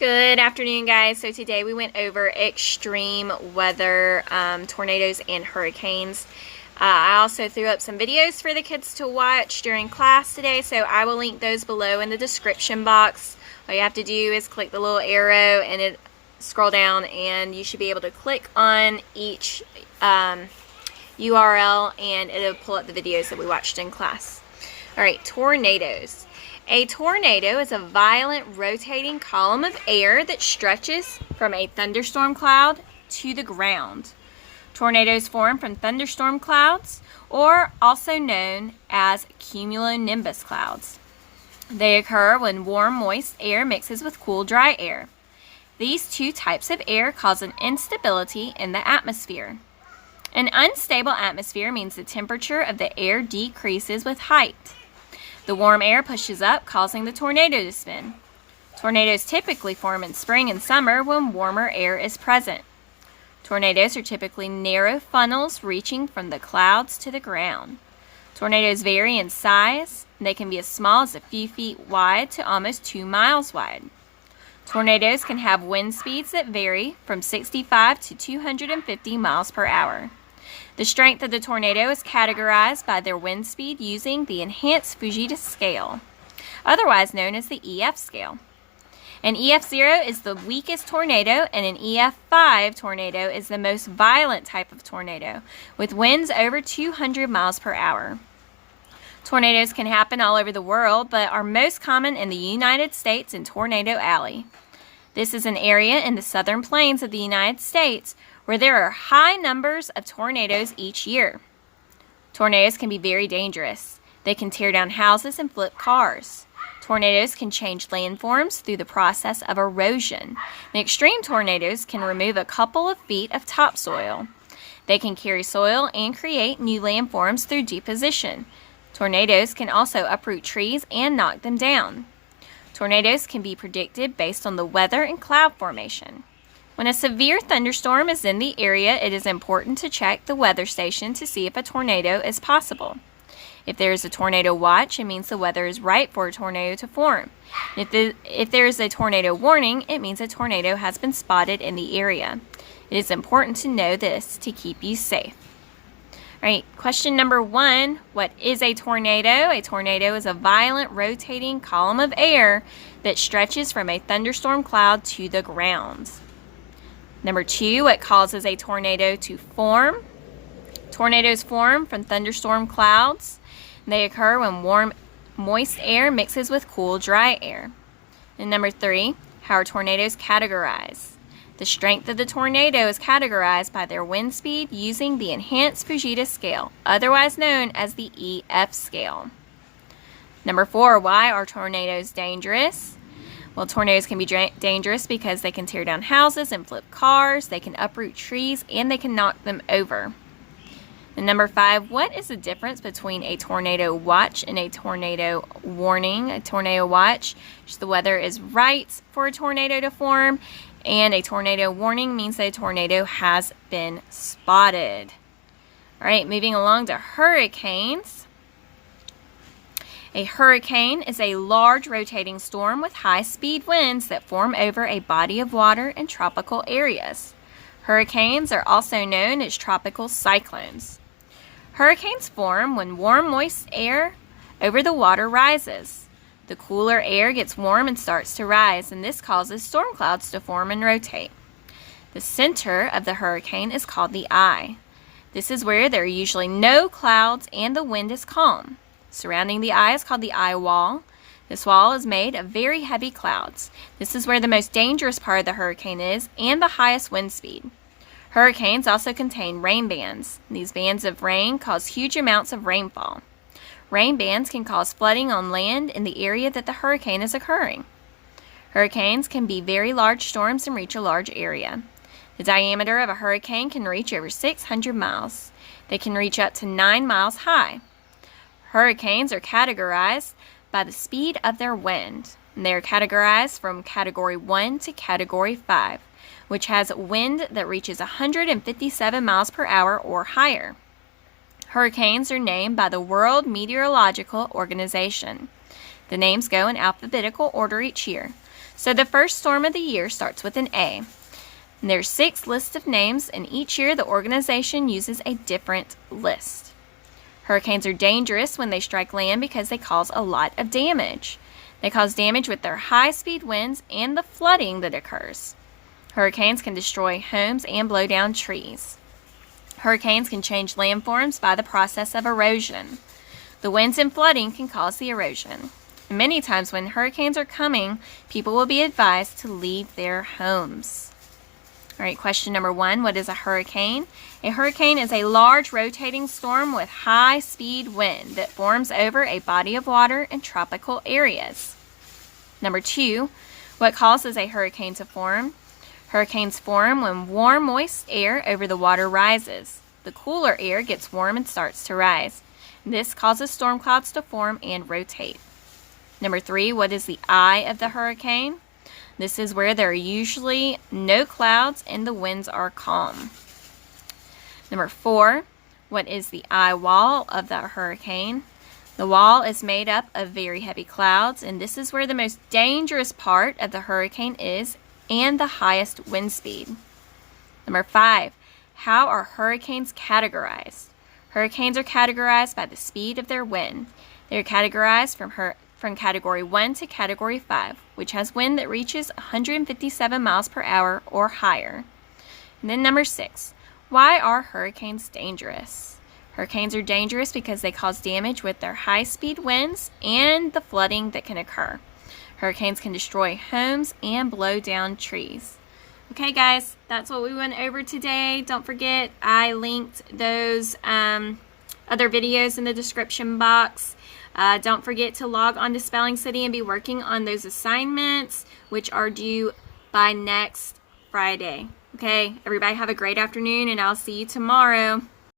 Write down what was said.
Good afternoon, guys. So today we went over extreme weather, tornadoes and hurricanes. I also threw up some videos for the kids to watch during class today, so I will link those below in the description box. All you have to do is click the little arrow and scroll down, and you should be able to click on each URL and it'll pull up the videos that we watched in class. All right, tornadoes. A tornado is a violent rotating column of air that stretches from a thunderstorm cloud to the ground. Tornadoes form from thunderstorm clouds, or also known as cumulonimbus clouds. They occur when warm, moist air mixes with cool, dry air. These two types of air cause an instability in the atmosphere. An unstable atmosphere means the temperature of the air decreases with height. The warm air pushes up, causing the tornado to spin. Tornadoes typically form in spring and summer when warmer air is present. Tornadoes are typically narrow funnels reaching from the clouds to the ground. Tornadoes vary in size. They can be as small as a few feet wide to almost 2 miles wide. Tornadoes can have wind speeds that vary from 65 to 250 miles per hour. The strength of the tornado is categorized by their wind speed using the Enhanced Fujita Scale, otherwise known as the EF scale. An EF0 is the weakest tornado, and an EF5 tornado is the most violent type of tornado, with winds over 200 miles per hour. Tornadoes can happen all over the world, but are most common in the United States in Tornado Alley. This is an area in the southern plains of the United States where there are high numbers of tornadoes each year. Tornadoes can be very dangerous. They can tear down houses and flip cars. Tornadoes can change landforms through the process of erosion. And extreme tornadoes can remove a couple of feet of topsoil. They can carry soil and create new landforms through deposition. Tornadoes can also uproot trees and knock them down. Tornadoes can be predicted based on the weather and cloud formation. When a severe thunderstorm is in the area, it is important to check the weather station to see if a tornado is possible. If there is a tornado watch, it means the weather is right for a tornado to form. If there is a tornado warning, it means a tornado has been spotted in the area. It is important to know this to keep you safe. All right, question number 1, what is a tornado? A tornado is a violent rotating column of air that stretches from a thunderstorm cloud to the ground. Number 2, what causes a tornado to form? Tornadoes form from thunderstorm clouds. They occur when warm, moist air mixes with cool, dry air. And number 3, how are tornadoes categorized? The strength of the tornado is categorized by their wind speed using the Enhanced Fujita Scale, otherwise known as the EF scale. Number 4, why are tornadoes dangerous? Well, tornadoes can be dangerous because they can tear down houses and flip cars, they can uproot trees, and they can knock them over. And number 5, what is the difference between a tornado watch and a tornado warning? A tornado watch, the weather is right for a tornado to form, and a tornado warning means that a tornado has been spotted. All right, moving along to hurricanes. A hurricane is a large rotating storm with high-speed winds that form over a body of water in tropical areas. Hurricanes are also known as tropical cyclones. Hurricanes form when warm, moist air over the water rises. The cooler air gets warm and starts to rise, and this causes storm clouds to form and rotate. The center of the hurricane is called the eye. This is where there are usually no clouds and the wind is calm. Surrounding the eye is called the eye wall. This wall is made of very heavy clouds. This is where the most dangerous part of the hurricane is and the highest wind speed. Hurricanes also contain rain bands. These bands of rain cause huge amounts of rainfall. Rain bands can cause flooding on land in the area that the hurricane is occurring. Hurricanes can be very large storms and reach a large area. The diameter of a hurricane can reach over 600 miles. They can reach up to 9 miles high. Hurricanes are categorized by the speed of their wind. They are categorized from Category 1 to Category 5, which has wind that reaches 157 miles per hour or higher. Hurricanes are named by the World Meteorological Organization. The names go in alphabetical order each year. So the first storm of the year starts with an A. And there's 6 lists of names, and each year the organization uses a different list. Hurricanes are dangerous when they strike land because they cause a lot of damage. They cause damage with their high-speed winds and the flooding that occurs. Hurricanes can destroy homes and blow down trees. Hurricanes can change landforms by the process of erosion. The winds and flooding can cause the erosion. And many times when hurricanes are coming, people will be advised to leave their homes. All right, question number 1, what is a hurricane? A hurricane is a large rotating storm with high-speed wind that forms over a body of water in tropical areas. Number 2, what causes a hurricane to form? Hurricanes form when warm, moist air over the water rises. The cooler air gets warm and starts to rise. This causes storm clouds to form and rotate. Number 3, what is the eye of the hurricane? This is where there are usually no clouds and the winds are calm. Number 4, what is the eye wall of the hurricane? The wall is made up of very heavy clouds, and this is where the most dangerous part of the hurricane is and the highest wind speed. Number 5, how are hurricanes categorized? Hurricanes are categorized by the speed of their wind. They are categorized from Category 1 to Category 5, which has wind that reaches 157 miles per hour or higher. And then number 6, why are hurricanes dangerous? Hurricanes are dangerous because they cause damage with their high-speed winds and the flooding that can occur. Hurricanes can destroy homes and blow down trees. Okay, guys, that's what we went over today. Don't forget, I linked those other videos in the description box. Don't forget to log on to Spelling City and be working on those assignments, which are due by next Friday. Okay, everybody have a great afternoon, and I'll see you tomorrow.